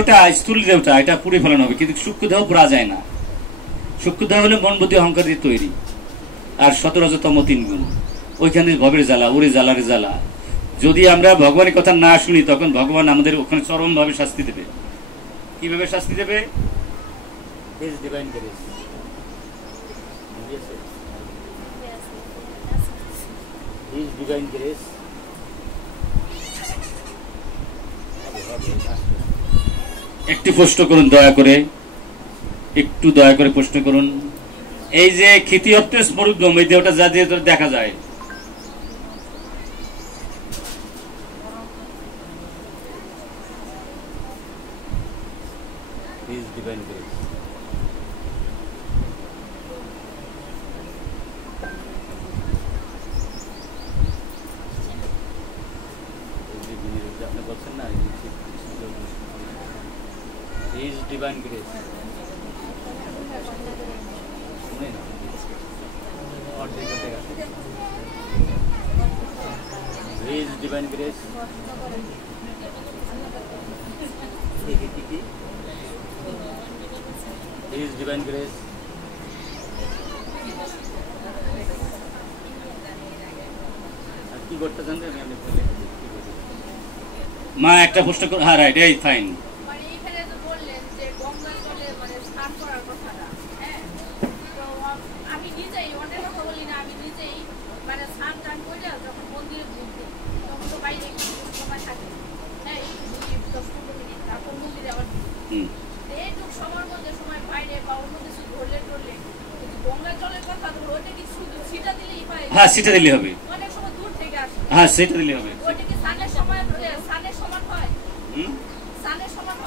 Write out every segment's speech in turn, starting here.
ওটা স্থূল দেবতা, এটা পুড়ে ফেলানো হবে, কিন্তু সূক্ষ্ম দেহ পোড়া যায় না। সূক্ষ্ম দেহ হলে মন বুদ্ধি অহংকার দিয়ে তৈরি, আর 17তম 3 গুণ, ওইখানে ভবের জ্বালা, ওরে জ্বালার জ্বালা। যদি আমরা ভগবানের কথা না শুনি তখন ভগবান আমাদের ওখানে চরম ভাবে শাস্তি দেবে। কিভাবে শাস্তি দেবে? His divine grace. His divine grace. একটু প্রশ্ন করুন দয়া করে, একটু দয়া করে প্রশ্ন করুন। এই যে ক্ষিতিহত্যস মরুদ্গম, এই দেহটা যা দিয়ে দেখা যায়, His divine grace. আপনি বলছেন না His divine grace. শুনে না অর্ধেক অর্ধেক আছে। His divine grace. His divine grace. আর কি করতে জানতে আমি মা একটা প্রশ্ন কর। হ্যাঁ রাইট, এই ফাইন। হ্যাঁ সেটা দিলে হবে, হ্যাঁ সেটা দিলে হবে,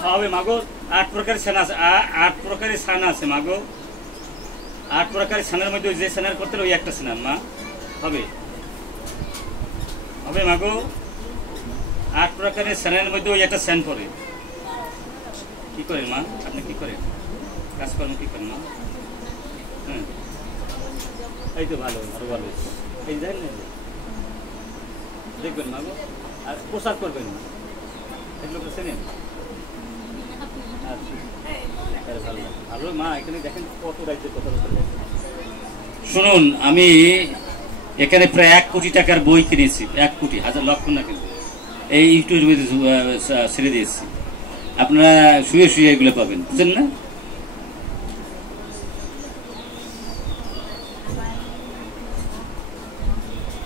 হবে মাগো। 8 প্রকারের ছানা আছে, 8 প্রকারের ছানা আছে মাগো। 8 প্রকারের ছানার মধ্যে যে ছানার করতে ওই একটা ছানা মা হবে, হবে মাগো। 8 প্রকারের ছানার মধ্যে ওই একটা ছান পড়ে। কি করেন মা আপনি, কি করেন কাজকর্ম, কি করেন মা? হ্যাঁ এই তো ভালো, আরো ভালো হয়েছে। এই জানেন না, দেখবেন মাগো, আর প্রসাদ করবেন না, এগুলো তো চেনেন। ভালো মা, এখানে দেখেন কত রাজ্যের কথা। শুনুন, আমি এখানে প্রায় 1 কোটি টাকার বই কিনেছি, 1 কোটি, হাজার লক্ষ না, কিন্তু এই ইউটিউবের ছেড়ে দিয়েছি। আপনারা শুয়ে শুয়ে এগুলো পাবেন, বুঝছেন না?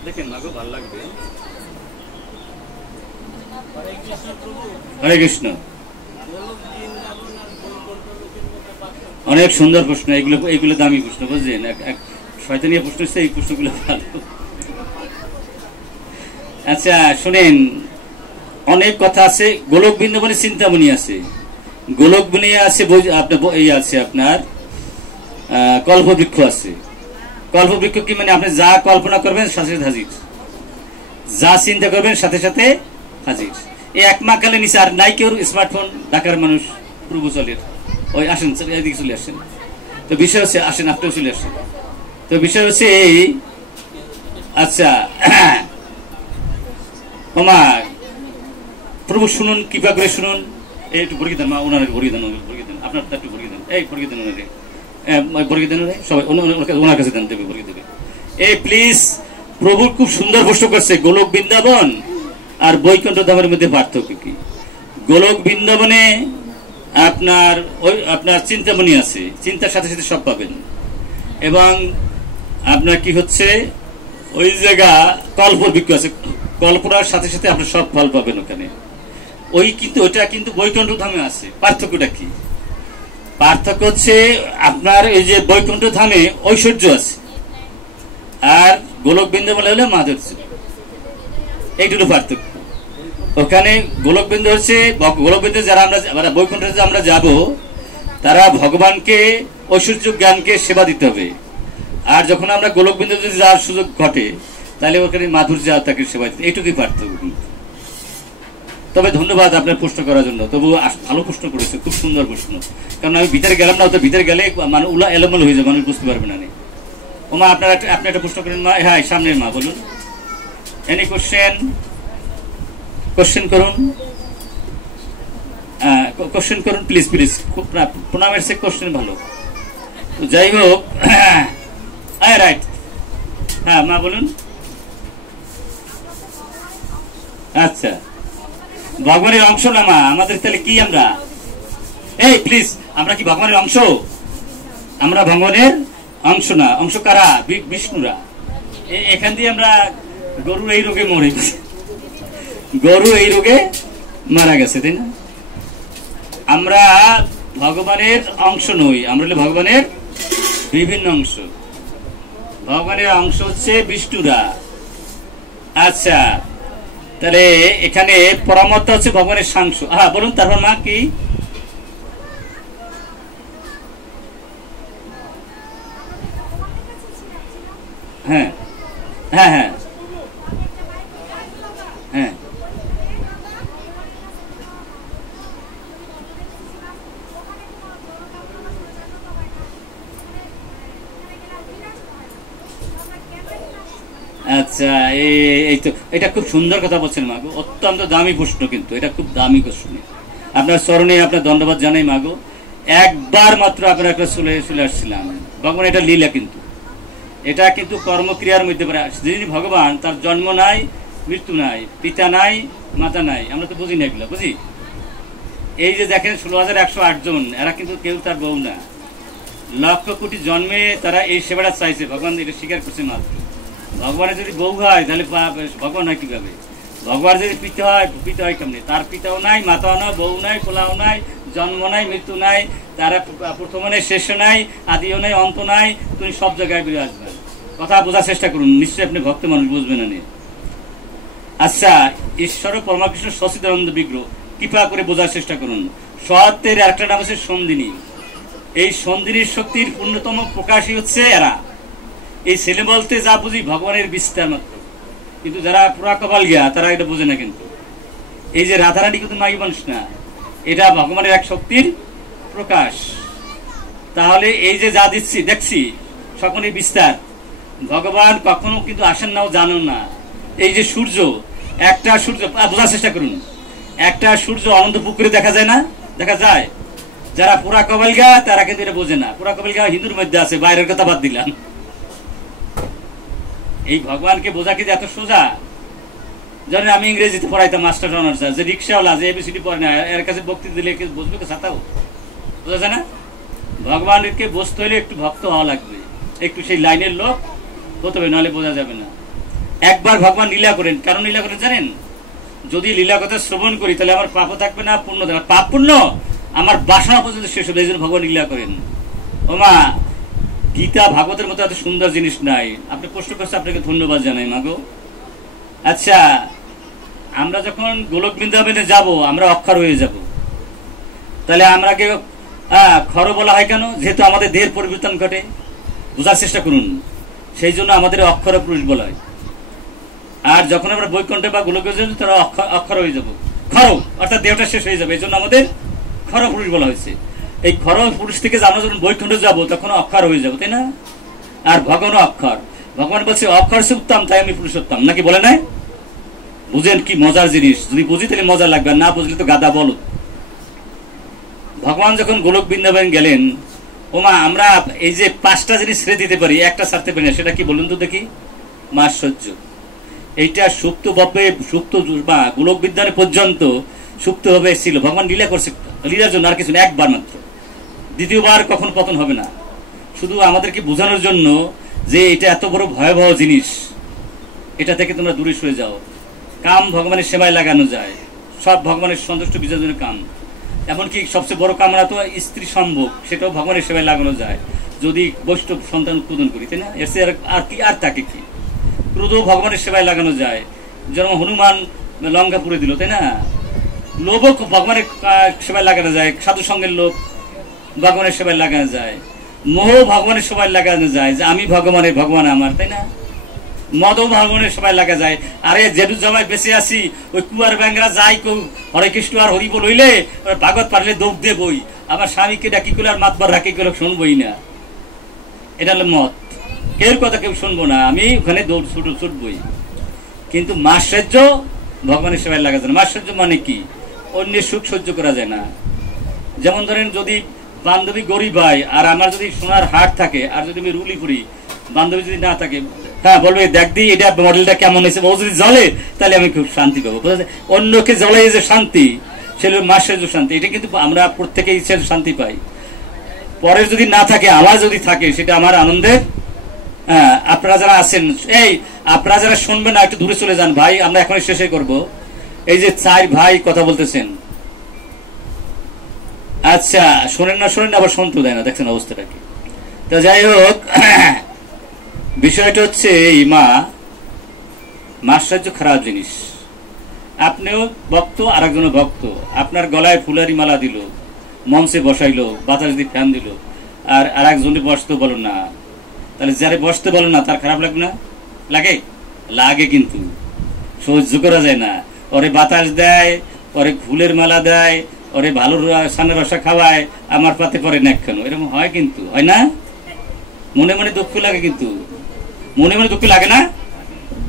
দেখেন মাগো, ভালো লাগবে। হরে কৃষ্ণ। অনেক সুন্দর প্রশ্ন, এইগুলো দামি প্রশ্ন, বুঝলেন? শয়তানিয়া প্রশ্ন হচ্ছে, এই প্রশ্নগুলো ভালো। আচ্ছা শুনেন, অনেক কথা আছে। গোলক বৃন্দাবনে চিন্তামণি আছে, গোলক বনে আছে আপনার এই আছে আপনার কল্পবৃক্ষ আছে। কল্পবৃক্ষ কি মানে? আপনি যা কল্পনা করবেন সাথে সাথে হাজির, যা চিন্তা করবেন সাথে সাথে হাজির। এই 1 মাস কালে নিচে আর নাই কেউ স্মার্টফোন। ঢাকার মানুষ পূর্বচলের, ওই আসেন এদিকে চলে আসেন। তো বিষয় হচ্ছে, আসেন আপনিও চলে আসেন। তো বিষয় হচ্ছে এই, আচ্ছা ওমা প্রভু শুনুন, কৃপা করে শুনুন। এই একটু ভরিয়ে দেন মা, ওনার ভরিয়ে দেন, আপনার একটু ভরিয়ে দেন, এই ভরিয়ে দেন ওনারে, ভরিয়ে দেন সবাই, ওনার কাছে দেন, দেবে ভরিয়ে দেবে। এই প্লিজ, প্রভু খুব সুন্দর প্রশ্ন করছে। গোলক বৃন্দাবন আর বৈকুণ্ঠ ধামের মধ্যে পার্থক্য কি? গোলক বৃন্দাবনে আপনার চিন্তামণি আছে, চিন্তার সাথে সাথে সব পাবেন। এবং আপনার কি হচ্ছে, ওই জায়গা কল্পবৃক্ষ আছে, কল্পনার সাথে সাথে আপনি সব ফল পাবেন ওখানে। ওইটা কিন্তু বৈকুণ্ঠ ধামে আছে। পার্থক্যটা কি? পার্থক্য হচ্ছে আপনার এই যে বৈকুণ্ঠ ধামে ঐশ্বর্য আছে, আর গোলক বৃন্দাবনে হলে মাধুর্য। এইটুকু পার্থক্য। ওখানে গোলকবিন্দ হচ্ছে, গোলকবিন্দে যারা আমরা বৈকুণ্ঠে আমরা যাব, তারা ভগবানকে ঐশ্বর্য জ্ঞানকে সেবা দিতে হবে। আর যখন আমরা গোলকবিন্দে যদি যাওয়ার সুযোগ ঘটে, তাহলে ওখানে মাধুর্য তাকে সেবা দিতে। এইটুকুই পার্থক্য। তবে ধন্যবাদ আপনার প্রশ্ন করার জন্য, তবু ভালো প্রশ্ন করেছে, খুব সুন্দর প্রশ্ন। কারণ আমি ভিতরে গেলাম না, তো ভিতরে গেলে মানে উলা এলোমেলো হয়ে যাবে, মানুষ বুঝতে পারবে না। ও মা, আপনি একটা প্রশ্ন করেন মা। হ্যাঁ সামনের মা বলুন, এনি কোশ্চেন? কোশ্চেন করুন। কোশ্চেন করুন প্লিজ প্লিজ, প্রণামের সে কোশ্চেন ভালো। যাই হোক, রাইট, হ্যাঁ মা বলুন। আচ্ছা, ভগবানের অংশ না মা আমাদের, তাহলে কি আমরা? এই প্লিজ, আমরা কি ভগবানের অংশ? আমরা ভগবানের অংশ না। অংশ কারা? বিষ্ণুরা। এখান দিয়ে আমরা গরু এই রোগে মরে গেছে, গরু এই রোগে মারা গেছে, তাই না? আমরা ভগবানের অংশ নই, আমরা হলো ভগবানের বিভিন্ন অংশ। ভগবানের অংশ হচ্ছে বিষ্ণুরা। আচ্ছা, তাহলে এখানে পরমাত্মা হচ্ছে ভগবানের সাংশ। হ্যাঁ বলুন, তারপর মা কি? হ্যাঁ হ্যাঁ হ্যাঁ হ্যাঁ, আচ্ছা, এই তো, এটা খুব সুন্দর কথা বলছেন মাগো, অত্যন্ত দামি প্রশ্ন, কিন্তু এটা খুব দামি প্রশ্ন। আপনার চরণে আপনার ধন্যবাদ জানাই মাগো। একবার মাত্র আপনার একটা চলে আসছিলাম। ভগবান এটা লীলা, কিন্তু এটা কিন্তু কর্মক্রিয়ার মধ্যে পড়ে। যিনি ভগবান, তার জন্ম নাই, মৃত্যু নাই, পিতা নাই, মাতা নাই। আমরা তো বুঝি না এগুলো, বুঝি? এই যে দেখেন 16,108 জন, এরা কিন্তু কেউ তার বউ না। লক্ষ কোটি জন্মে তারা এই সেবাটা চাইছে, ভগবান এটা স্বীকার করছে মাত্র। ভগবানের যদি বউ হয় তাহলে ভগবান হয় কিভাবে? ভগবান যদি পিতা হয় কেমনি? তার পিতাও নাই, মাতাও নাই, বউ নাই, পোলাও নাই, জন্ম নাই, মৃত্যু নাই, তারা প্রথম নাই, শেষ নাই, আদিও নাই, অন্ত নাই। তুমি সব জায়গায় বেরিয়ে আসবেন। কথা বোঝার চেষ্টা করুন, নিশ্চয়ই আপনি ভক্ত মানুষ, বুঝবেন না। আচ্ছা, ঈশ্বর পরমাকৃষ্ণ সচিদানন্দ বিগ্রহ, কৃপা করে বোঝার চেষ্টা করুন। সত্যের একটা নাম হচ্ছে সন্দিনী। এই সন্দিনীর শক্তির পূর্ণতম প্রকাশই হচ্ছে এরা। এই ছেলে বলতে যা বুঝি ভগবানের বিস্তার মাত্র, কিন্তু যারা পুরা কপাল গিয়া তারা এটা বোঝে না। কিন্তু এই যে রাধারানী কিন্তু মাই মানুষ না, এটা ভগবানের এক শক্তির প্রকাশ। তাহলে এই যে যা দিচ্ছি দেখছি সকলেই বিস্তার, ভগবান কখনো কিন্তু আসেন নাও, জানো না। এই যে সূর্য, একটা সূর্য বোঝার চেষ্টা করুন, একটা সূর্য অনন্ত পুকুরে দেখা যায় না? দেখা যায়। যারা পুরা কপাল গা তারা কিন্তু এটা বোঝে না। পুরা কপাল গা হিন্দুর মধ্যে আছে, বাইরের কথা বাদ দিলাম। এই ভগবানকে বোঝা কিন্তু এত সোজা। জানেন, আমি ইংরেজিতে পড়াইতাম, মাস্টার অনার্স, যে রিক্সাওয়ালা যে এবিসিডি পড়ে না, এর কাছে বক্তৃতা দিলে বুঝবে তো, ছাতাও বোঝা যায় না। ভগবানকে বুঝতে হলে একটু ভক্ত হওয়া লাগবে, একটু সেই লাইনের লোক হতে হবে, নাহলে বোঝা যাবে না। একবার ভগবান লীলা করেন। কারণ লীলা করেন জানেন? যদি লীলা কথা শ্রবণ করি তাহলে আমার পাপও থাকবে না, পুণ্য থাকবে। পাপ পুণ্য আমার বাসনা পর্যন্ত শেষ হবে, এই জন্য ভগবান লীলা করেন। ও মা, গীতা ভাগবতের মতো এত সুন্দর জিনিস নাই। আপনি প্রশ্ন করছেন, আপনাকে ধন্যবাদ জানাই মাগো। আচ্ছা, আমরা যখন গোলক বৃন্দাবনে যাব, আমরা অক্ষর হয়ে যাব। তাহলে আমরাকে খর বলা হয় কেন? যেহেতু আমাদের দেহের পরিবর্তন ঘটে। বোঝার চেষ্টা করুন, সেই জন্য আমাদের অক্ষর পুরুষ বলা হয়। আর যখন আমরা বৈকুণ্ঠে বা গোলকে যাব, তারা অক্ষর হয়ে যাব, খর, অর্থাৎ দেহটা শেষ হয়ে যাবে। এই জন্য আমাদের খর পুরুষ বলা হয়েছে। এই খর পুরুষ থেকে আমরা যখন বৈকুণ্ঠে যাবো তখন অক্ষর হয়ে যাবো, তাই না? আর ভগবান অক্ষর। ভগবান বলছে অক্ষর সে উত্তম, তাই আমি পুরুষোত্তম, নাকি বলে নাই? বুঝেন কি মজার জিনিস? যদি বুঝি তাহলে মজা লাগবে, না বুঝলে তো গাদা বলো। ভগবান যখন গোলক বৃন্দাবন গেলেন, ওমা আমরা এই যে 5টা জিনিস ছেড়ে দিতে পারি, একটা ছাড়তে পারি না, সেটা কি বলুন তো দেখি? মাশ্চর্য। এইটা সুপ্ত ভাবে, সুপ্ত বা গোলক বিদ্যালয় পর্যন্ত সুপ্ত ভাবে ছিল। ভগবান লীলা করছে, লীলার জন্য, আর কিছু না, একবার মাত্র। দ্বিতীয়বার কখন পতন হবে না। শুধু আমাদেরকে বোঝানোর জন্য যে এটা এত বড় ভয়াবহ জিনিস, এটা থেকে তোমরা দূরে সরে যাও। কাম ভগবানের সেবায় লাগানো যায়, সব ভগবানের সন্তুষ্ট বিজয়ের কাম। এমনকি সবচেয়ে বড় কামনা তো স্ত্রী সম্ভোগ, সেটাও ভগবানের সেবায় লাগানো যায় যদি বৈষ্ণব সন্তান উৎপাদন করি, তাই না? এর চেয়ে আর কি, আর তাকে কি? ক্রোধ ভগবানের সেবায় লাগানো যায়, যেমন হনুমান লঙ্কা পুড়ে দিল, তাই না? লোভ ভগবানের সেবায় লাগানো যায়, সাধু সঙ্গের লোভ ভগবানের সেবায় লাগানো যায়, মোহ ভগবানের সেবায় লাগানো যায়, যে আমি ভগবানের, ভগবান আমার, তাই না? মদও ভগবানের সেবায় লাগা যায়। আরে যেটু জমায় বেঁচে আসি, ওই কুয়ার ব্যাংরা যাই কেউ হরে কৃষ্ণ আর হরি বল হইলে ভাগবত পারলে দৌড় দিয়ে বই, আমার স্বামীকে ডাকি করলে আর মাতবার রাখি করে শুনবই না। এটা হলো মত, কেউ কথা কেউ শুনবো না, আমি ওখানে দৌড় ছুটবই। কিন্তু মাশ্চর্য ভগবানের সেবায় লাগা যায় না। মাশ্চর্য মানে কি? অন্যের সুখ সহ্য করা যায় না। যেমন ধরেন যদি বান্ধবী গরিব হয় আর আমার যদি সোনার হাট থাকে আর যদি আমি রুলি করি, বান্ধবী যদি না থাকে, হ্যাঁ বলবে দেখ দি এটা মডেলটা কেমন হয়েছে, ও যদি জ্বলে তাহলে আমি খুব শান্তি পাবো। অন্যকে জ্বলাই যে শান্তি, সেগুলো মাসের যে শান্তি, এটা কিন্তু আমরা প্রত্যেকেই শান্তি পাই। পরের যদি না থাকে, আমার যদি থাকে, সেটা আমার আনন্দের। হ্যাঁ, আপনারা যারা আছেন, এই আপনারা যারা শুনবেন না একটু দূরে চলে যান ভাই, আমরা এখন শেষে করব। এই যে 4 ভাই কথা বলতেছেন, আচ্ছা শোনেন না আবার শুনতে দেয় না, দেখছেন অবস্থাটা কি। তো যাই হোক, বিষয়টা হচ্ছে এই মার সাহায্য খারাপ জিনিস। আপনিও ভক্ত, আর একজনও ভক্ত, আপনার গলায় ফুলারি মালা দিল, মঞ্চে বসাইলো, বাতাস দিয়ে ফ্যান দিল, আর একজনে বসতে বলো না, তাহলে যারে বসতে বলো না তার খারাপ লাগবে না? লাগে কিন্তু সহ্য করা যায় না। ওরে বাতাস দেয়, ওরে ফুলের মালা দেয়, ওরে ভালো সামনে রসা খাওয়ায়, আমার পাতে পরে না কেন? এরকম হয় কিন্তু, হয় না? মনে মনে দুঃখ লাগে, কিন্তু মনে মনে দুঃখ লাগে না,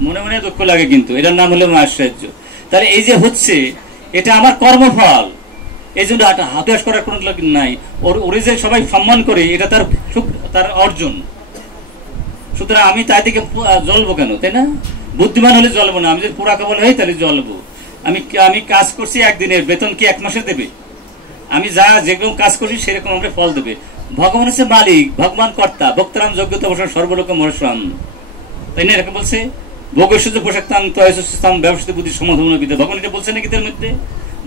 মনে মনে দুঃখ লাগে, কিন্তু এটার নাম হলো আশ্চর্য। তাহলে এই যে হচ্ছে, এটা আমার কর্মফল, এই জন্য হাতাশ করার কোনো নাই। ওরে যে সবাই সম্মান করে, এটা তার অর্জন। সুতরাং আমি তাই থেকে জ্বলবো কেন, তাই না? বুদ্ধিমান হলে জ্বলবো না। আমি যদি পুরা কেবল হই তাহলে জ্বলবো। আমি কাজ করছি একদিনের, বেতন কি 1 মাসের দেবে? আমি যেরকম কাজ করছি সেরকম আমাকে ফল দেবে। ভগবান হচ্ছে মালিক, ভগবান কর্তা, ভক্তরাম যোগ্যতা বসান সর্বলোক মহস্রাম, তাই না? এরকম বলছে ভোগৈশ্বর্য পোশাকতাম তয়স্তাম ব্যবস্থিত বুদ্ধি সমাধান বিদ্যা। ভগবান এটা বলছে না গীতার মধ্যে?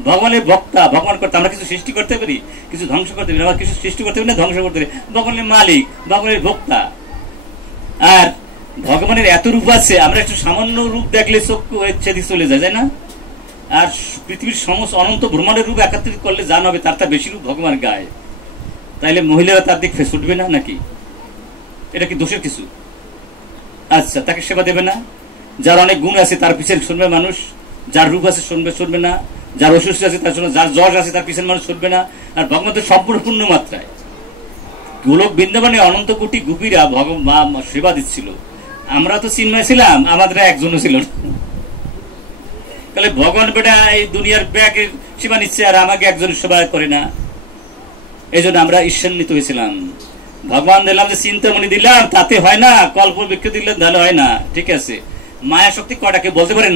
ভগবানের ভক্তা, ভগবান কর্তা। আমরা কিছু সৃষ্টি করতে পারি, কিছু ধ্বংস করতে পারি, আবার কিছু সৃষ্টি করতে পারি না, ধ্বংস করতে পারি। ভগবানের মালিক, ভগবানের ভক্তা। আর ভগবানের এত রূপ আছে, আমরা একটু সামান্য রূপ দেখলে চক্ষু সেদিকে চলে যায়, তাই না? আর পৃথিবীর সমস্ত অনন্ত ব্রহ্মাণ্ডের রূপ একত্রিত করলে জান হবে তার বেশি রূপ ভগবান গায়ে। তাইলে মহিলারা তার দিক ফেস উঠবে না নাকি? এটা কি দোষের কিছু? আচ্ছা, তাকে সেবা দেবে না? যার অনেক গুণ আছে তার পিছনে শুনবে মানুষ, যার রূপ আছে শুনবে না, যার অসুস্থ আছে তার শুনবে, যার যশ আছে তার পিছনে মানুষ শুনবে না। আর ভগবান তো সম্পূর্ণ পূর্ণ মাত্রায়। গোলক বৃন্দাবনে অনন্ত কোটি গোপীরা ভগবান সেবা দিচ্ছিল। আমরা তো চিন্ময় ছিলাম, আমাদের একজনও ছিল না। তাহলে ভগবান বেটা এই দুনিয়ার ব্যাগের সেবা নিচ্ছে আর আমাকে একজনের সেবা করে না। এই জন্য আমরা ঈর্ষান্বিত হয়েছিলাম। ভগবান দিলাম যে চিন্তামণি দিলাম, তাতে হয় না। কল্প বৃক্ষ দিলে তাহলে হয় না। ঠিক আছে, মায়া শক্তি কটাকে বলতে পারেন?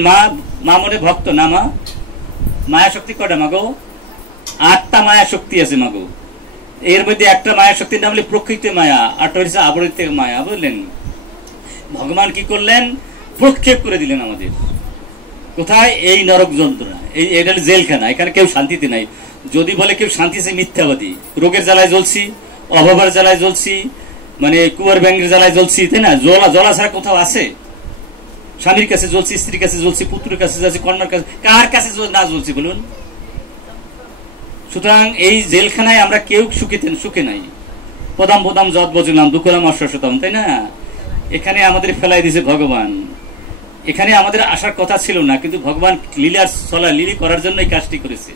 মা মনে ভক্ত না? মায়া শক্তি কটা মাগো? 8টা মায়া শক্তি আছে মাগো। এর মধ্যে একটা মায়া শক্তির নাম হলো প্রকৃত মায়া, আর হচ্ছে আবৃত মায়া। বুঝলেন? ভগবান কি করলেন? প্রক্ষেপ করে দিলেন আমাদের। কোথায়? এই নরক যন্ত্রণা, এটা জেলখানা। এখানে কেউ শান্তিতে নাই। যদি বলে কেউ শান্তি, সে মিথ্যাবাদী। রোগের জ্বালায় জ্বলছি, অভাবের জ্বালায় জ্বলছি, মানে কুয়ার ব্যাঙের জ্বালায় জ্বলছি, তাই না? জ্বলা ছাড়া কোথাও আছে? স্বামীর কাছে জ্বলছি, স্ত্রীর কাছে জ্বলছি, পুত্রের কাছে যাচ্ছি, কন্যার কাছে, কার কাছে না জ্বলছি বলুন? সুতরাং এই জেলখানায় আমরা কেউ সুখে নাই। পদাম যত বজলাম দুঃখলাম অশ্বতম, তাই না? এখানে আমাদের ফেলাই দিয়েছে ভগবান। এখানে আমাদের আসার কথা ছিল না, কিন্তু ভগবান লিলি করার জন্য এই কাজটি করেছে।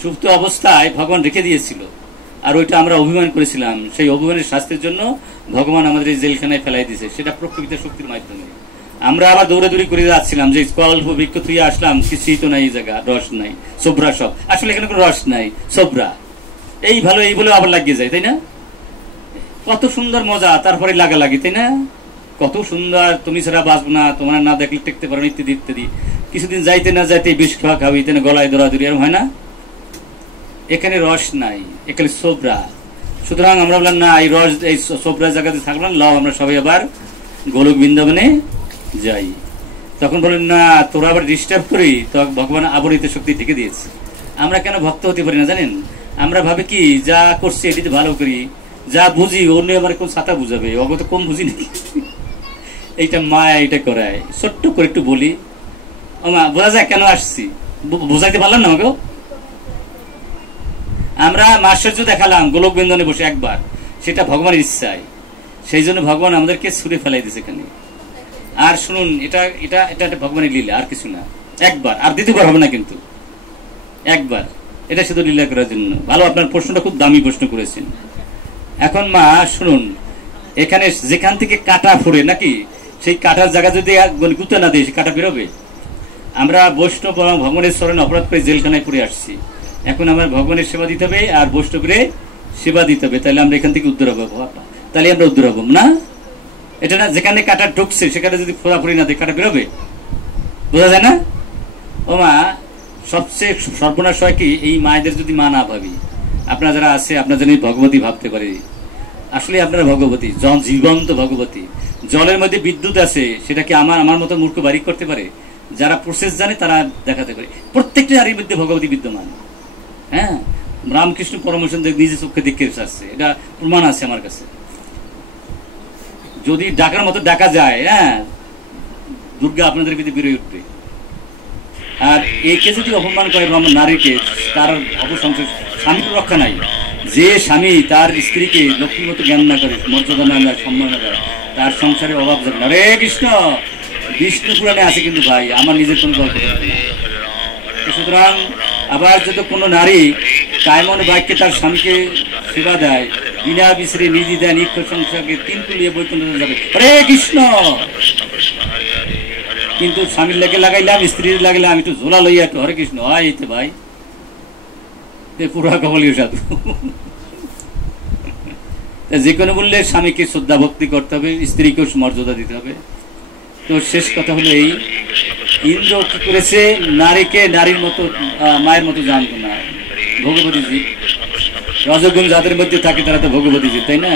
সুপ্ত অবস্থায় ভগবান রেখে দিয়েছিল, আর ওইটা আমরা অভিমান করেছিলাম। সেই অভিমানের শাস্তির জন্য ভগবান আমাদের এই জেলখানায় ফেলাই দিয়েছে, সেটা প্রকৃত শক্তির মাধ্যমে। আমরা আবার দৌড়াদৌড়ি করে যাচ্ছিলাম যে কল্প বৃক্ষ তুই আসলাম, কিছুই তো নাই, এই জায়গা রস নাই, সোবরা সব। আসলে এখানে কোনো রস নাই, সোবরা। এই ভালো, এই বলে আবার লাগিয়ে যায়, তাই না? কত সুন্দর মজা, তারপরে লাগালাগি, তাই না? কত সুন্দর, তুমি ছাড়া বাঁচবো না, তোমার না দেখলে টেকতে পারো, ইত্যাদি ইত্যাদি। কিছুদিন যাইতে না যাইতে বিষ খাওয়া খাবি, তাই না? গলায় দৌড়াদৌড়ি, এরকম হয় না? এখানে রস নাই, এখানে সোবরা। সুতরাং আমরা বললাম না, এই রস, এই সোবরা জায়গাতে থাকলাম, লাও আমরা সবাই আবার গোলক বৃন্দাবনে যাই। তখন বলেন না, তোরা আবার ডিস্টার্ব করি, তো ভগবান আবরিত শক্তি ঢেকে দিয়েছে। আমরা কেন ভক্ত হতে পারি না জানেন? আমরা ভাবে কি, যা করছি এটি ভালো করি, যা বুঝি অন্য আমার কোন ছাতা বুঝাবে, অগত কম বুঝি নাকি? এইটা মায়া, এটা করায়। ছোট্ট করে একটু বলি, ও মা, বোঝা যায় কেন আসছি? বোঝাইতে পারলাম না আমাকেও? আমরা আশ্চর্য দেখালাম গোলক বৃন্দনে বসে একবার, সেটা ভগবানের ইচ্ছায়। সেই জন্য ভগবান আমাদেরকে ছুঁড়ে ফেলাই দিয়েছে এখানে। আর শুনুন, এটা এটা এটা ভগবানের লীলা, আর কিছু না। একবার, আর দ্বিতীয়বার হবে না, কিন্তু একবার। এটা শুধু লীলা করার জন্য। ভালো, আপনার প্রশ্নটা খুব দামি প্রশ্ন করেছেন। এখন মা শুনুন, এখানে যেখান থেকে কাটা ফোড়ে নাকি, সেই কাটার জায়গা যদি গুঁতে না দিয়ে কাটা বেরোবে। আমরা বৈষ্ণব এবং ভগবানের স্মরণে অপরাধ করে জেলখানায় পড়ে আসছি, এখন আমার ভগবানের সেবা দিতে হবে আর বৈষ্ণবের সেবা দিতে হবে, তাহলে আমরা এখান থেকে উদ্ধার হবো, তাহলে আমরা উদ্ধার হবো না? এটা না, যেখানে কাটা ঢুকছে সেখানে যদি ফোড়াফুড়ি না দেয় কাটা বেরোবে, বোঝা যায় না? ও মা, সবচেয়ে সর্বনাশ হয় কি, এই মায়েদের যদি মা না ভাবি, আপনারা যারা আছে আপনারা যেন ভগবতী ভাবতে পারে, আসলে আপনারা ভগবতী, জীবন্ত ভগবতী। জলের মধ্যে বিদ্যুৎ আছে, সেটা কি আমার মতো মূর্খ বাড়ি করতে পারে? যারা প্রসেস জানে তারা দেখাতে পারে, প্রত্যেকটা নারীর মধ্যে ভগবতী বিদ্যমান। হ্যাঁ, রামকৃষ্ণ পরমহংস নিজে চোখে দেখে আসছে, এটা প্রমাণ আছে আমার কাছে। যদি ডাকার মতো ডাকা যায়, হ্যাঁ, দুর্গা আপনাদের ভিতরে বেরোয় উঠবে। আর একে যদি অপমান করে নারীকে, তার অপসংসার, স্বামীর রক্ষা নাই। যে স্বামী তার স্ত্রীকে লক্ষ্মীর মতো জ্ঞান না করে, মর্যাদা না দেয়, সম্মান না দেয়, তার সংসারে অভাব যাবে না। হরে কৃষ্ণ, বিষ্ণু পুরাণে আছে কিন্তু ভাই, আমার নিজের কোনো গল্প না। সুতরাং আবার যদি কোনো নারী কায়মন বাক্যে তার স্বামীকে সেবা দেয়, বিনা বিশ্রে নিজে দেয়, নিক্ষ সংসারকে তিন তুলিয়ে বৈকুণ্ঠ যাবে, হরে কৃষ্ণ। কিন্তু স্বামীর লেগে লাগাইলাম, স্ত্রীর লাগলে আমি একটু ঝোলা লইয়া একটু হরে কৃষ্ণ হয়, এইতে ভাই পুরা কবলীয় সাধু। যে কোনো মূল্যে স্বামীকে শ্রদ্ধা ভক্তি করতে হবে, স্ত্রীকেও মর্যাদা দিতে হবে। তো শেষ কথা হলো এই, ইন্দ্র কি করেছে, নারীকে নারীর মতো মায়ের মতো জানতো না, ভগবতী জীব। রজগুণ যাদের মধ্যে থাকে তারা তো ভগবতী জীব, তাই না?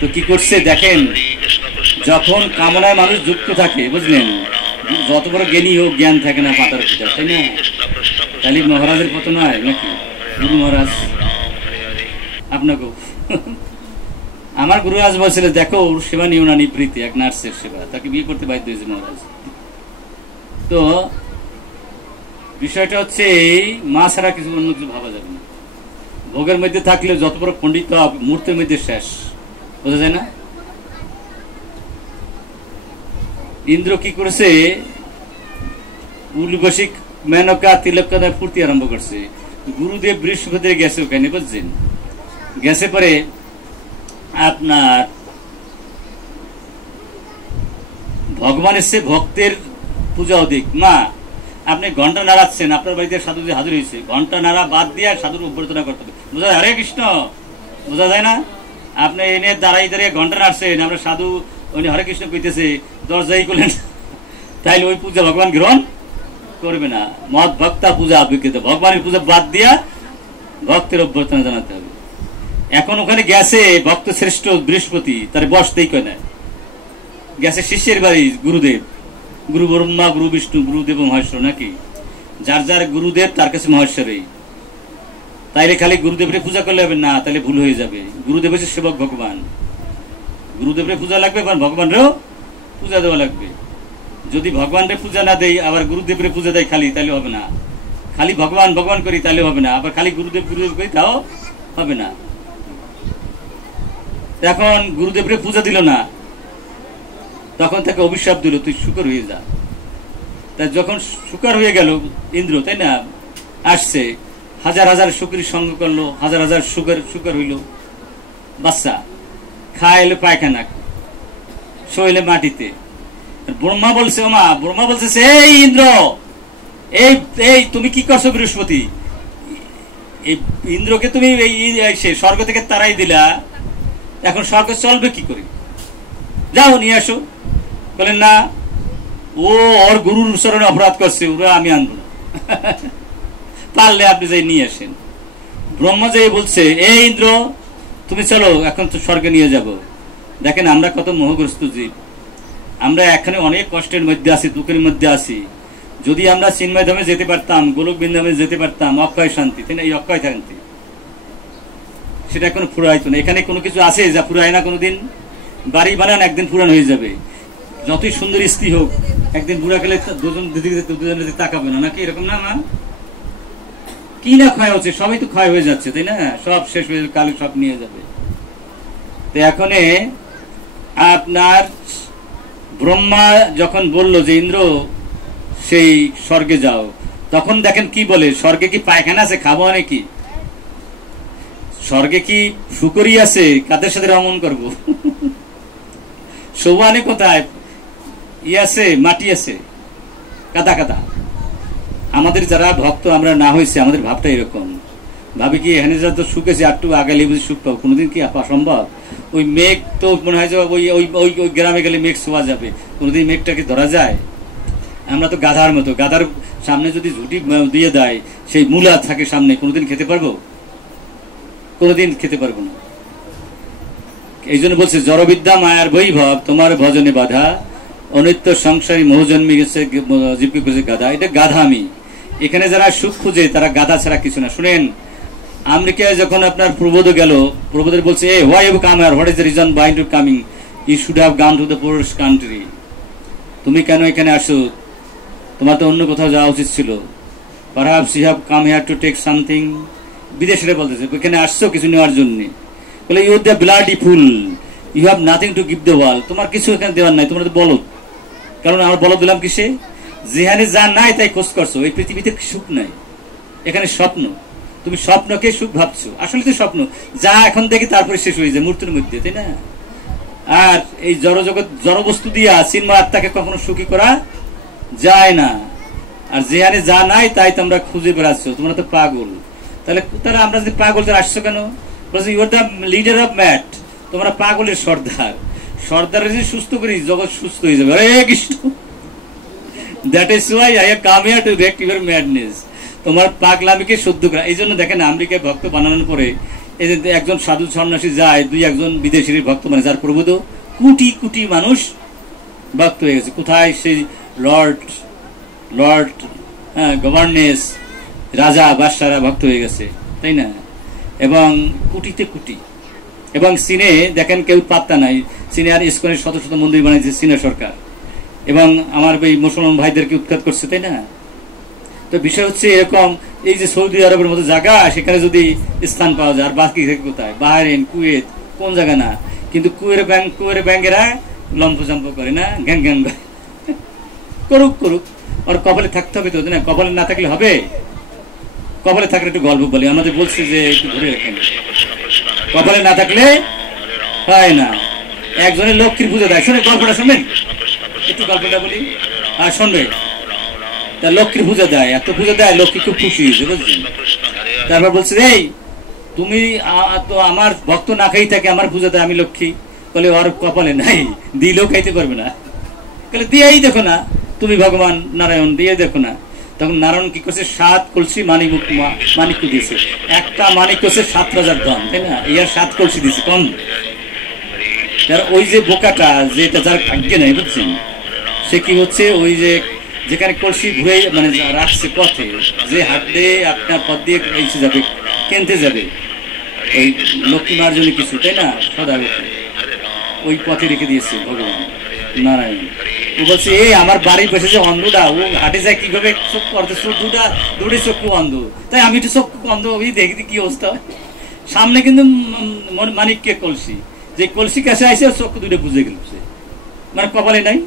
তো কি করছে দেখেন, যখন কামনায় মানুষ যুক্ত থাকে, বুঝলেন, যত বড় জ্ঞানী হোক, জ্ঞান থাকে না পাতার পিতা, তাই না? তাহলে মহারাজের পতন হয় নাকি? গুরু মহারাজ আপনাকে, আমার গুরু আজ বলছিল, দেখো ওর সেবা নিও না নিবৃত্তি, এক নার্সের সেবা, তাকে বিয়ে করতে বাধ্য হয়েছে মহারাজ। তো বিষয়টা হচ্ছে এই, মা ছাড়া কিছু অন্য কিছু ভাবা যাবে না। ভোগের মধ্যে থাকলে যত বড় পণ্ডিত মুহূর্তের মধ্যে শেষ, বোঝা যায় না? ইন্দ্র কি করেছে, উর্বশী মেনকা তিলক ফুর্তি আরম্ভ করছে। গুরুদেব বৃহস্পতি গেছে ওখানে, বুঝছেন, গেছে পরে আপনার ভগবান এসছে, ভক্তের পূজা অধিক। মা, আপনি ঘন্টা নাড়াচ্ছেন, আপনার বাড়িতে সাধু হাজির হয়েছে, ঘন্টা নাড়া বাদ দিয়ে সাধুর অভ্যর্থনা করতে হবে, বোঝা যায়? হরে কৃষ্ণ, বোঝা যায় না? আপনি এনে দাঁড়াই দাঁড়িয়ে ঘন্টা নাড়ছেন, আমরা সাধু উনি হরে কৃষ্ণ কইতেছে, দরজাই করলেন, তাইলে ওই পূজা ভগবান গ্রহণ করবে না। মত ভক্তা পূজা অভিজ্ঞতা, ভগবানের পূজা বাদ দিয়া ভক্তের অভ্যর্থনা জানাতে হবে। এখন ওখানে গেছে ভক্ত শ্রেষ্ঠ বৃহস্পতি, তার বসতেই কয় না, গেছে শিষ্যের বাড়ি গুরুদেব, গুরু ব্রহ্মা, গুরু বিষ্ণু, গুরুদেব মহেশ্বর, নাকি? যার যার গুরুদেব তার কাছে মহেশ্বরই। তাইলে খালি গুরুদেবের পূজা করলে হবে না, তাহলে ভুল হয়ে যাবে। গুরুদেব হচ্ছে সেবক ভগবান, গুরুদেবের পূজা লাগবে, ভগবানেরও পূজা দেওয়া লাগবে। যদি ভগবানের পূজা না দেয় আবার গুরুদেবের পূজা দেয় খালি, তাহলে হবে না। খালি ভগবান ভগবান করি তাহলে হবে না, আবার খালি গুরুদেব গুরুদেব করি তাও হবে না। এখন গুরুদেবের পূজা দিল না, তখন তাকে অভিশাপ দিল, তুই শুকর হয়ে যা। তা যখন শুকর হয়ে গেল ইন্দ্র, তাই না, আসছে, হাজার হাজার শুকরির সঙ্গ করলো, হাজার হাজার শুকর হইল, বাচ্চা খাইলে পায়খানা, শৈলে মাটিতে। ব্রহ্মা বলছে, ও মা, ব্রহ্মা বলছে, এই ইন্দ্র, এই তুমি কি করছো বৃহস্পতি? এই ইন্দ্রকে তুমি স্বর্গ থেকে তারাই দিলা, এখন স্বর্গ চলবে কি করে? যাও নিয়ে আসো। বলেন না, ও ওর গুরুর চরণে অপরাধ করছে, ওরা আমি আনবো না, পারলে আপনি যাই নিয়ে আসেন। ব্রহ্মা যাই বলছে, এই ইন্দ্র তুমি চলো, এখন তো স্বর্গে নিয়ে যাব। দেখেন আমরা কত মোহগ্রস্ত জীব, আমরা এখানে অনেক কষ্টের মধ্যে আছি, দুঃখের মধ্যে আছি। যদি আমরা চিন্ময় ধামে যেতে পারতাম, গোলক বৃন্দাবনে যেতে পারতাম, অক্ষয় শান্তি, তাই না? এই অক্ষয় শান্তি সেটা কোনো ফুরাইতো না। এখানে কোনো কিছু আছে যা ফুরায় না কোনোদিন? বাড়ি বানান, একদিন পুরান হয়ে যাবে। যতই সুন্দর স্ত্রী হোক, একদিন বুড়া গেলে দুজনে তাকাবে না, নাকি? এরকম না মা? কি না ক্ষয় হচ্ছে, সবই তো ক্ষয় হয়ে যাচ্ছে, তাই না? সব শেষ হয়ে যাবে, কালে সব নিয়ে যাবে। তো এখন আপনার ব্রহ্মা যখন বলল যে ইন্দ্র সেই স্বর্গে যাও, তখন দেখেন কি বলে, স্বর্গে কি পায়খানা আছে, খাবো নাকি? স্বর্গে কি শুকরি আছে, কাদের সাথে রমন করবো? সৌবানে কোথায়? ই আছে, মাটি আছে, কাদা কাদা। আমাদের যারা ভক্ত আমরা না হয়েছে, আমাদের ভাবটা এরকম, ভাবি কি এখানে যা তো শুকেছে একটু আগালে বুঝি সুখ পাবো, কোনোদিন কি সম্ভব? ওই মেঘ তো মনে হয় যে ওই ওই ওই ওই গ্রামে গেলে মেঘ ছোঁয়া যাবে, কোনোদিন মেঘটাকে ধরা যায়? আমরা তো গাধার মতো, গাধার সামনে যদি ঝুটি দিয়ে দেয়, সেই মূলা থাকে সামনে, কোনোদিন খেতে পারবো? কোনোদিন খেতে পারবো না। এই জন্য বলছে জড়বিদ্যা মায়ার বৈভব তোমার ভজনে বাধা, অনিত্য সংসারী মোহজন্মী গেছে জীবকে খুঁজে গাধা। এটা গাধা আমি। এখানে যারা সুখ খুঁজে তারা গাধা ছাড়া কিছু না। শুনেন, আমেরিকায় যখন আপনার প্রবোধ গেল, প্রবোধের বলছে এ why you come here, what is the reason behind you coming, you should have gone to the poorest country. তুমি কেন এখানে আসো? তোমার তো অন্য কোথাও যাওয়া উচিত ছিল। Perhaps you have come here to take something. বিদেশিরা বলতেছে এখানে আসছো কিছু নেওয়ার জন্য। বলে you the bloody fool, you have nothing to give the world. তোমার কিছু এখানে দেওয়ার নাই, তোমরা তো বলদ। কারণ আমরা বলদ দিলাম কিসে? যেখানে যা নাই তাই খোঁজ করছো। এই পৃথিবীতে সুখ নাই, এখানে স্বপ্ন। তুমি স্বপ্নকে সুখ ভাবছো, আসলে তো স্বপ্ন যা এখন দেখি তারপরে শেষ হয়ে যায় মূর্তির মধ্যে, তাই না? আর এই জড় জগৎ জড় বস্তু দিয়া চিন্ময় আত্মাকে কখনো সুখী করা যায় না। আর যেখানে যা নাই তাই তোমরা খুঁজে বেড়াচ্ছ, তোমরা তো পাগল। তাহলে আমরা যদি পাগল, তাহলে আসছো কেন? বলছে you are the leader of mad. তোমরা পাগলের সর্দার। সর্দারের যদি সুস্থ করি জগৎ সুস্থ হয়ে যাবে। Hare Krishna. That is why I have come here to rectify your madness. তোমার পাগলামিকে শুদ্ধ করা। এই জন্য দেখেন আমেরিকায় ভক্ত বানানোর পরে এই যে একজন সাধু সন্ন্যাসী যায়, দুই একজন বিদেশির ভক্ত মানে যার প্রভুত কোটি কোটি মানুষ ভক্ত হয়ে গেছে। কোথায় সেই লর্ড গভর্নেস, রাজা বাদশারা ভক্ত হয়ে গেছে, তাই না? এবং কোটিতে কোটি। এবং চীনে দেখেন কেউ পাত্তা নাই, চীনে আর ইসকনের শত শত মন্দির বানিয়েছে চীনের সরকার, এবং আমার এই মুসলমান ভাইদেরকে উৎখাত করছে, তাই না? তো বিষয় হচ্ছে এরকম, এই যে সৌদি আরবের মতো জায়গা, সেখানে যদি স্থান পাওয়া যায়, আর বাকি কোথায়? বাহরেন, কুয়েত, কোন জায়গা না? কিন্তু কুয়ের ব্যাংকেরা লম্ফজম্প করে না, গ্যাং গ্যাং করুক করুক, ওর কপালে থাকতে হবে তো, না? কপালে না থাকলে হবে? কপালে থাকলে একটু গল্প বলি, আমাদের বলছে যে একটু ধরে রাখেন, কপালে না থাকলে হয় না। একজনের লক্ষ্মীর পুজো দেয়, শোনেন গল্পটা, শুনবেন একটু গল্পটা বলি আর শুনবে। তার লক্ষ্মীর পূজা দেয়, এত পূজা দেয়, লক্ষ্মী খুব খুশি হয়েছে, বুঝলেন? তারপর বলছে এই তুমি তো আমার ভক্ত না খাই থাকে, আমার পূজা দেয়, আমি লক্ষ্মী। বলে ওর কপালে নাই, দিলেও খাইতে পারবে না। বলে দিয়েই দেখো না, তুমি ভগবান নারায়ণ, দিয়ে দেখো না। তখন নারায়ণ কি করছে? 7 কলসি মানিক্য দিয়েছে। একটা মানিক্য হচ্ছে 7,000 দাম, তাই না? ইয়ার 7 কলসি দিয়েছে, কম। ওই যে বোকাটা, যেটা যার ভাগ্যে নাই, বুঝছেন, সে কি হচ্ছে, ওই যে যেখানে কলসি ঘুরে মানে রাখছে পথে, যে হাঁটলে আপনার পথ দিয়ে এসে যাবে, কিনতে যাবে ওই লক্ষ্মী মার জন্য কিছু, তাই না? সদাগত ওই পথে রেখে দিয়েছে ভগবান নারায়ণ। ও বলছে এই আমার বাড়ির পাশে যে অন্ধটা, ও হাটে যায় কিভাবে চোখ করতে, চোখ দুটো চক্ষু অন্ধ, তাই আমি একটু চক্ষু অন্ধ, ওই দেখি কি অবস্থা। সামনে কিন্তু মানিক্যের কলসি, যে কলসি কাছে আসে চক্ষু দুটো বুঝে গেছে, মানে কপালে নাই।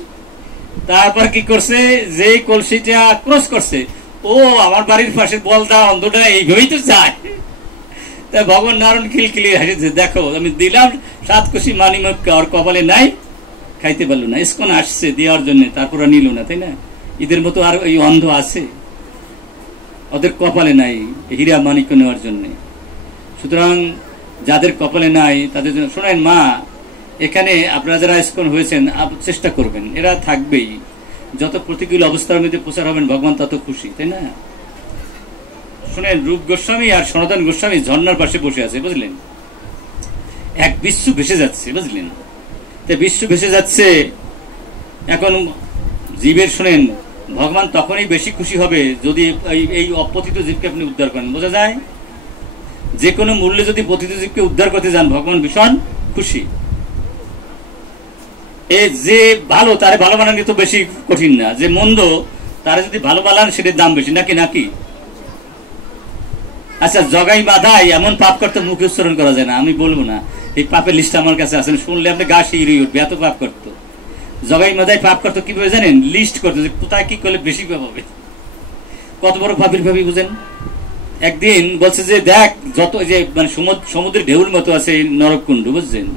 তারপর কি করছে, যে কলসিটা ক্রস করছে, ও আমার বাড়ির পাশে বলদা অন্ধটা এইভাবেই তো যায়। তাই ভগবান নারায়ণ খিলখিলি হাসিছে, দেখো আমি দিলাম 7 কলসি মানিক্য, আর কপালে নাই, খাইতে পারলো না। ইসকন আসছে দেওয়ার জন্য, তারপর নিল না, তাই না? এদের মতো আর ওই অন্ধ আছে, ওদের কপালে নাই হীরা মানিক্য নেওয়ার জন্য। সুতরাং যাদের কপালে নাই তাদের জন্য শোনেন মা, এখানে আপনারা যারা ইসকন হয়েছেন চেষ্টা করবেন, এরা থাকবেই। যত প্রতিকূল অবস্থার মধ্যে প্রচার হবেন ভগবান তত খুশি, তাই না? শোনেন, রূপ গোস্বামী আর সনাতন গোস্বামী ঝর্ণার পাশে বসে আছে, বুঝলেন? এক বিশ্ব ভেসে যাচ্ছে, বুঝলেন? বিশ্ব ভেসে যাচ্ছে। এখন জীবের শোনেন, ভগবান তখনই বেশি খুশি হবে যদি এই অপতিত জীবকে আপনি উদ্ধার করেন। বোঝা যায়, যে কোনো মূল্যে যদি পতিত জীবকে উদ্ধার করতে যান, ভগবান ভীষণ খুশি। যে ভালো তারে ভালো বানানো তো বেশি কঠিন না, যে মন্দ তারা যদি ভালো বানান সেটার দাম বেশি, নাকি নাকি? আচ্ছা, জগাই বাধাই এমন পাপ করতে মুখে উচ্চারণ করা যায় না, আমি বলবো না। এই পাপের লিস্ট আমার কাছে আছে, শুনলে আপনি গা শিউরে উঠবে, এত পাপ করতো। জগাই মাদাই পাপ করতো কিভাবে জানেন? লিস্ট করতো, যে কোথায় কি করলে বেশি পাপ হবে। কত বড় পাপের ভাবি বুঝেন? একদিন বলছে যে দেখ, যত যে মানে সমুদ্রের ঢেউর মতো আছে এই নরককুণ্ড, বুঝছেন?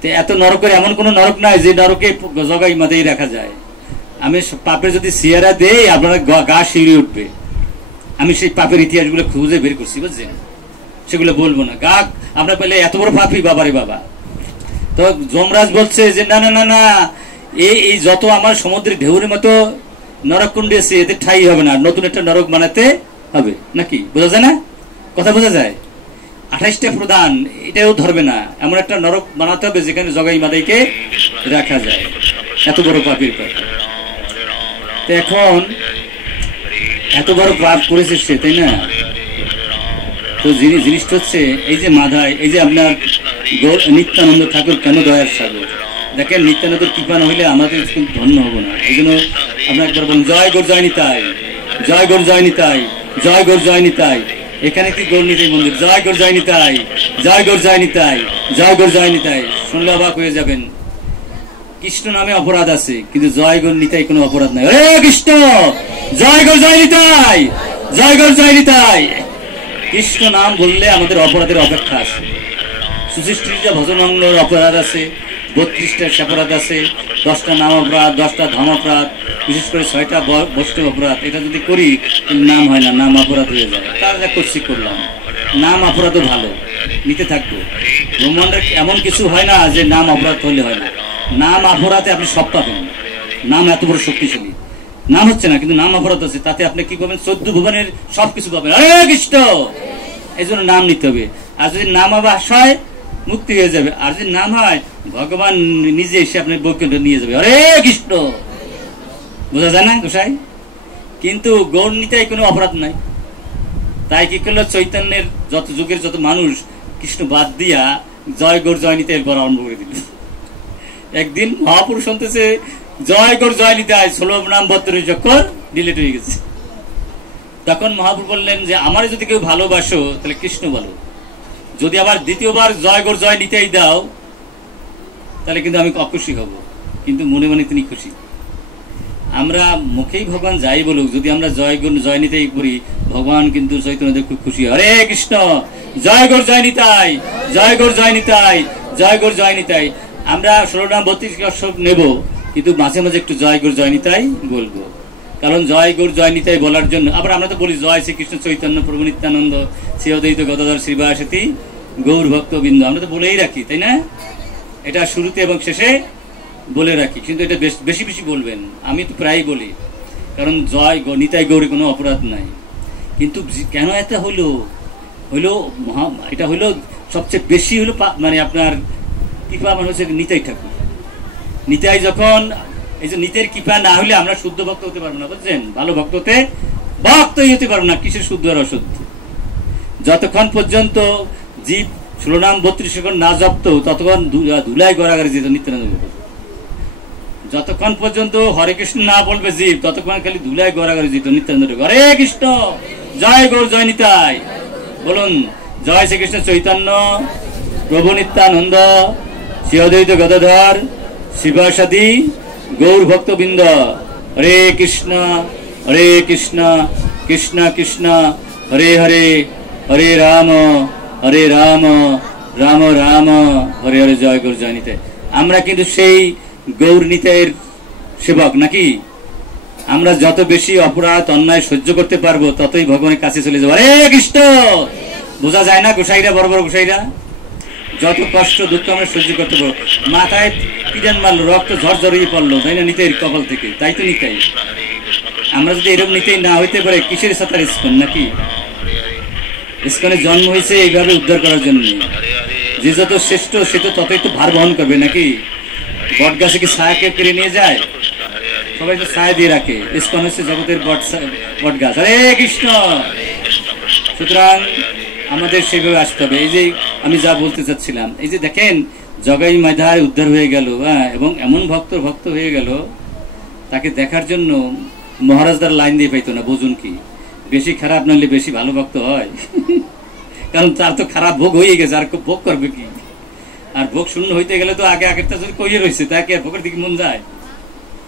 তো এত নরকের এমন কোন নরক নাই যে নরকে জগাই মাদাই রাখা যায়। আমি পাপের যদি সিয়ারা দেই আপনারা গা শিউরে উঠবে। আমি সেই পাপের ইতিহাসগুলো খুঁজে বের করছি, বুঝছেন? সেগুলো বলবো না। গা আমরা পেলে এত বড় পাপি, বাবারে বাবা। তো যমরাজ বলছে যে না না না না, এই যত আমার সমুদ্রের ঢেউরের মতো নরক কুণ্ডে আছে, এতে ঠাই হবে না, নতুন একটা নরক বানাতে হবে। নাকি বোঝা যায় না? কথা বোঝা যায়? 28টা প্রধান, এটাও ধরবে না, এমন একটা নরক বানাতে হবে যেখানে জগাই মাদাইকে রাখা যায়। এত বড় পাপের পাপ। এখন এত বড় পাপ করেছে সে, তাই না? তো জিনিসটা হচ্ছে এই যে মাধায়, এই যে আপনার নিত্যানন্দ ঠাকুর কেন দয়ার সাগর। দেখেন, নিত্যানন্দের কৃপা না হইলে আমাদের কিন্তু ধন্য হবো না। এই জন্য আমরা একবার বলুন, জয় গৌর জয় নিতাই, জয় গৌর জয় নিতাই, জয় গৌর জয় নিতাই। এখানে কি গৌর নিতাই মন্দির? জয় গৌর জয় নিতাই, জয় গৌর জয় নিতাই, জয় গৌর জয় নিতাই। শুনলে অবাক হয়ে যাবেন। কৃষ্ণ নামে অপরাধ আছে, কিন্তু জয় গৌর নিতাই কোনো অপরাধ নাই। হরে কৃষ্ণ, জয় গৌর জয় নিতাই, জয় গৌর জয় নিতাই। কৃষ্ণ নাম বললে আমাদের অপরাধের অপেক্ষা আছে। 66টা ভজন অঙ্গের অপরাধ আছে, 32টা অপরাধ আছে, 10টা নাম অপরাধ, 10টা ধাম অপরাধ, বিশেষ করে 6টা বৈষ্ণব অপরাধ। এটা যদি করি নাম হয় না, নাম অপরাধ হয়ে যায়। তার যা করছি করলাম, নাম অপরাধও ভালো, নিতে থাকবো। ব্রহ্মাণ্ডের এমন কিছু হয় না যে নাম অপরাধ হলে হয় না। নাম অপরাধে আপনি সব পাবেন। নাম এত বড় শক্তিশালী। নাম হচ্ছে না, কিন্তু নাম অপরাধ আছে, তাতে আপনি কি পাবেন? 14 ভুবনের সবকিছু পাবেন। হরে কৃষ্ণ, এই জন্য নাম নিতে হবে। আর যদি নাম আবাস হয়, মুক্তি হয়ে যাবে। আর যদি নাম হয়, ভগবান নিজে এসে আপনার বৈকুণ্ঠ নিয়ে যাবে। হরে কৃষ্ণ, বোঝা যায় না গোসাই? কিন্তু গৌর নিতাই কোনো অপরাধ নাই। তাই কি করলো, চৈতন্যের যত যুগের যত মানুষ কৃষ্ণ বাদ দিয়া জয় গৌর জয় নিতাই বলা আরম্ভ করে দিল। একদিন মহাপুরুষ শুনতেছে জয় গৌর জয় নিতাই, 16 নাম 32 যখন ডিলেট হয়ে গেছে। তখন মহাপুরুষ বললেন যে আমার যদি কেউ ভালোবাসো তাহলে কৃষ্ণ বলো, যদি আবার দ্বিতীয়বার জয় গৌর জয় নিতাই দাও তাহলে কিন্তু আমি অখুশি হব, কিন্তু মনে মনে তিনি খুশি। আমরা মুখেই ভগবান যাই বলুক, যদি আমরা জয় গৌর জয় নিতাই করি, ভগবান কিন্তু চৈতন্যদেব খুব খুশি। হরে কৃষ্ণ, জয় গৌর জয় নিতাই, জয় গৌর জয় নিতাই, জয় গৌর জয় নিতাই। আমরা 16 নাম 32 নেব, কিন্তু মাঝে মাঝে একটু জয় গৌর জয় নিতাই বলবো। কারণ জয় গৌর জয় নিতাই বলার জন্য আবার আমরা তো বলি জয় শ্রীকৃষ্ণ চৈতন্য প্রভু নিত্যানন্দ শ্রী অদ্বৈত গদাধর শ্রীবাসতী গৌর ভক্তবৃন্দ, আমরা তো বলেই রাখি, তাই না? এটা শুরুতে এবং শেষে বলে রাখি, কিন্তু এটা বেশি বেশি বলবেন। আমি তো প্রায় বলি, কারণ জয় নিতাই গৌরে কোনো অপরাধ নাই। কিন্তু কেন এটা হইলো এটা হইলো সবচেয়ে বেশি হলো মানে আপনার কৃপা মানে হচ্ছে নিতাই ঠাকুর। নিতাই যখন, এই যে নিতের কৃপা না হলে আমরা শুদ্ধ ভক্ত হতে পারবো না, বুঝছেন? ভালো ভক্তই হতে পারবো না। কিসের শুদ্ধ আর অশুদ্ধ? যতক্ষণ পর্যন্ত জীব 16 নাম 32 না জপ্ত, ততক্ষণ ধুলায় গড়াগড়ি যেত নিত্যানন্দ। যতক্ষণ পর্যন্ত হরে কৃষ্ণ না বলবে জীব, ততক্ষণ খালি ধুলায় গড়াগড়ি যেত নিত্যানন্দ। হরে কৃষ্ণ, জয় গৌর জয় নিতাই। বলুন, জয় শ্রীকৃষ্ণ চৈতন্য প্রভু নিত্যানন্দ শ্রী অদ্বৈত গদাধর শিবাসাদী গৌর ভক্তবৃন্দ। হরে কৃষ্ণ, হরে কৃষ্ণ, কৃষ্ণ কৃষ্ণ হরে হরে, হরে রাম, হরে রাম, রাম রাম হরে হরে। জয় গৌর জয় নিতাই। আমরা কিন্তু সেই গৌর নিতাইয়ের সেবক নাকি? আমরা যত বেশি অপরাধ অন্যায় সহ্য করতে পারবো, ততই ভগবানের কাছে চলে যাবো। হরে কৃষ্ণ, বোঝা যায় না গোসাইরা, বড় বড় গোসাইরা? যত কষ্ট দুঃখ আমরা সহ্য করতে পারবো। মাথায় পিটান মারলো, রক্ত ঝরঝরিয়ে পড়লো, তাই না? নিতাইয়ের কপাল থেকে, তাই তো নিতাই। আমরা যদি এরকম নিতাই না হইতে পারে, কিসের সাঁতার ইস্কন নাকি? ইস্কনের জন্ম হয়েছে এইভাবে উদ্ধার করার জন্য। যে যত শ্রেষ্ঠ সে তো ততই তো ভার বহন করবে নাকি? বট গাছে কি ছায়াকে কেড়ে নিয়ে যায়? সবাই তো ছায়া দিয়ে রাখে। ইস্কন হচ্ছে জগতের বট গাছ। হরে কৃষ্ণ। সুতরাং আমাদের সেভাবে আসতে হবে। এই যে আমি যা বলতে চাচ্ছিলাম, এই যে দেখেন জগাই মাধায় উদ্ধার হয়ে গেল, হ্যাঁ, এবং এমন ভক্ত হয়ে গেল, তাকে দেখার জন্য মহারাজদার লাইন দিয়ে পাইতো না। বুঝুন কি, বেশি খারাপ নাহলে বেশি ভালো ভক্ত হয়। কারণ তার তো খারাপ ভোগ হয়ে গেছে, আর ভোগ করবে কি? আর ভোগ শূন্য হইতে গেলে তো আগেরটা যদি কইয়ে রয়েছে, তাকে আর ভোগের দিকে মন যায়?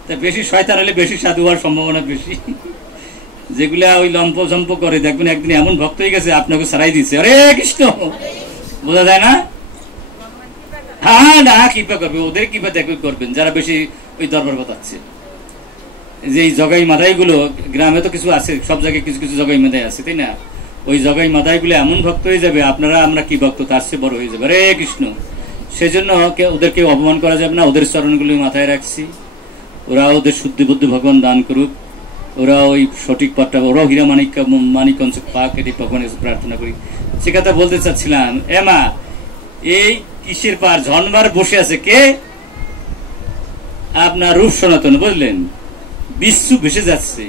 তা বেশি শয়তান হলে বেশি সাধু হওয়ার সম্ভাবনা বেশি। যেগুলা ওই লম্প জম্প করে, দেখবেন একদিন এমন ভক্ত হয়ে গেছে আপনাকে ছাড়াই দিচ্ছে। হরে কৃষ্ণ, বোঝা যায় না? হ্যাঁ না, কৃপা করবে, ওদের কৃপা দেখবে করবেন যারা বেশি ওই দরবার বাতাচ্ছে। যে এই জগাই মাদাইগুলো গ্রামে তো কিছু আছে, সব জায়গায় কিছু কিছু জগাই মাদাই আছে, তাই না? ওই জগাই মাদাইগুলো এমন ভক্ত হয়ে যাবে, আপনারা আমরা কি ভক্ত তার চেয়ে বড় হয়ে যাবে। হরে কৃষ্ণ। সেজন্য ওদেরকে অপমান করা যাবে না, ওদের চরণগুলি মাথায় রাখছি। ওরা ওদের শুদ্ধি বুদ্ধি ভগবান দান করুক, ওরা ওই সঠিক পথটা, ওরাও হীরা মানিকঞ্চ পাক, এটি ভগবানের কাছে প্রার্থনা করি। সে কথা বলতে চাচ্ছিলাম, এমা এই কিসের পার ঝনবার বসে আছে কে? আপনার রূপ সনাতন, বুঝলেন? বিশ্ব ভেসে যাচ্ছে,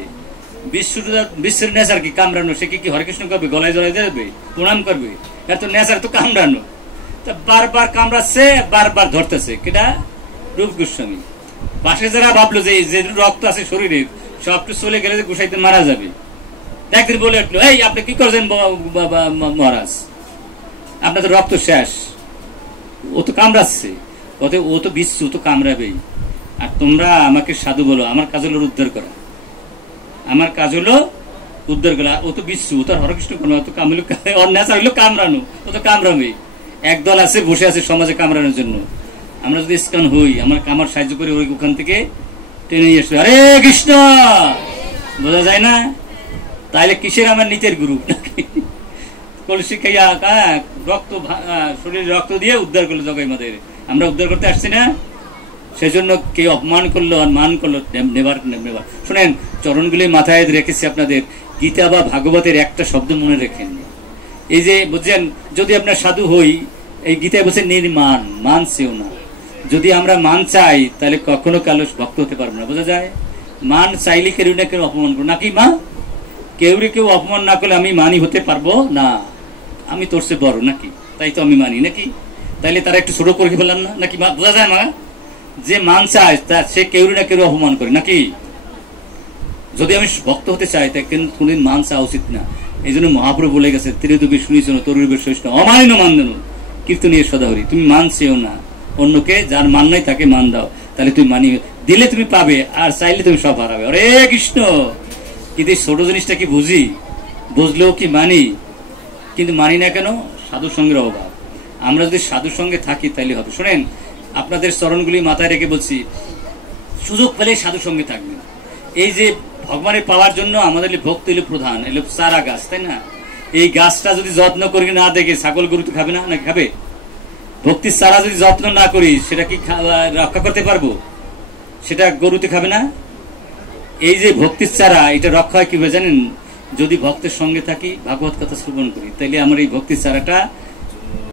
বিশ্বের নেচার কি কামড়ানো। সে কি হরে কৃষ্ণ করবে, গলায় জড়াই যাবে, প্রণাম করবে? এত নেচার তো কামড়ানো। তা বারবার কামড়াচ্ছে, বারবার ধরতেছে। কেটা? রূপ গোস্বামী। পাশে যারা ভাবলো যে যে রক্ত আছে শরীরে সবটা চলে গেলে গোসাইতে মারা যাবে, একদিন বলে উঠলো, এই আপনি কি করছেন মহারাজ, আপনার তো রক্ত শেষ। ও তো কামড়াচ্ছে, ও তো বিশ্ব, ও তো কামড়াবেই। আর তোমরা আমাকে সাধু বলো, আমার কাজ হলো উদ্ধার করা, আমার কাজ হলো উদ্ধার করা। ও তো বিশ্ব, ও তো হরকৃষ্ণ কর্ম, ও তো কামড়, ওর নেশা হইলো কামড়ানো, ও তো কামড়াবেই। একদল আছে বসে আছে সমাজে কামড়ানোর জন্য। আমরা যদি স্কান হই, আমার সাহায্য করে ওই ওখান থেকে টেনে নিয়ে আসবে। হরে কৃষ্ণ। বোঝা যায় না? তাইলে কিসের আমার নিচের গুরু নাকি? কলসি খাইয়া রক্ত, শরীরে রক্ত দিয়ে উদ্ধার করলো জগাই মাদের। আমরা উদ্ধার করতে আসছি না? সেজন্য কে অপমান করলো আর মান করলো, নেবার নেবার। শোনেন, চরণগুলি মাথায় রেখেছি আপনাদের। গীতা বা ভাগবতের একটা শব্দ মনে রেখেন, এই যে বুঝছেন, যদি আপনার সাধু হই, এই গীতায় বলছে নির্মান, মান চেও না। যদি আমরা মান চাই তাহলে কখনো কালো ভক্ত হতে পারবো না। বোঝা যায়? মান চাইলে কেউ না কেউ অপমান করবো নাকি? মা কেউ অপমান না করলে আমি মানি হতে পারবো না। আমি তোর চেয়ে বড় নাকি, তাই তো আমি মানি নাকি? তাইলে তারা একটু ছোট করে ফেললাম না নাকি? মা বোঝা যায়? মা যে মান চায় তা সে কেউ না কেউ অপমান করে নাকি? যদি আমি ভক্ত হতে চাই তাই কিন্তু কোনদিন মান চাওয়া উচিত না। এই জন্য মহাপ্রভু বলে গেছে, ত্রিদুবি শুনিস তরুবের শ্রেষ্ঠ অমানিন মানদন কীর্তনীয় সদাহরি। তুমি মান চেও না, অন্যকে যার মান নাই তাকে মান দাও, তাহলে তুমি মানি দিলে তুমি পাবে, আর চাইলে তুমি সব হারাবে। হরে কৃষ্ণ। কিন্তু এই ছোট জিনিসটা কি বুঝি? বুঝলেও কি মানি? কিন্তু মানি না কেন? সাধু সঙ্গের অভাব। আমরা যদি সাধু সঙ্গে থাকি তাইলে হবে। শোনেন, আপনাদের চরণগুলি মাথায় রেখে বলছি, সুযোগ পেলে সাধু সঙ্গে থাকবেন। এই যে ভগবানের পাওয়ার জন্য আমাদের ভক্তি হলো প্রধান, এলো চারা গাছ, তাই না? এই গাছটা যদি যত্ন করি না দেখে, ছাগল গরু তো খাবে না, না খাবে? ভক্তির চারা যদি যত্ন না করি, সেটা কি রক্ষা করতে পারবো? সেটা গরুতে খাবে না। এই যে ভক্তির চারা, এটা রক্ষা হয় কিভাবে জানেন? যদি ভক্তের সঙ্গে থাকি, ভাগবত কথা শ্রবণ করি, তাইলে আমার এই ভক্তির চারাটা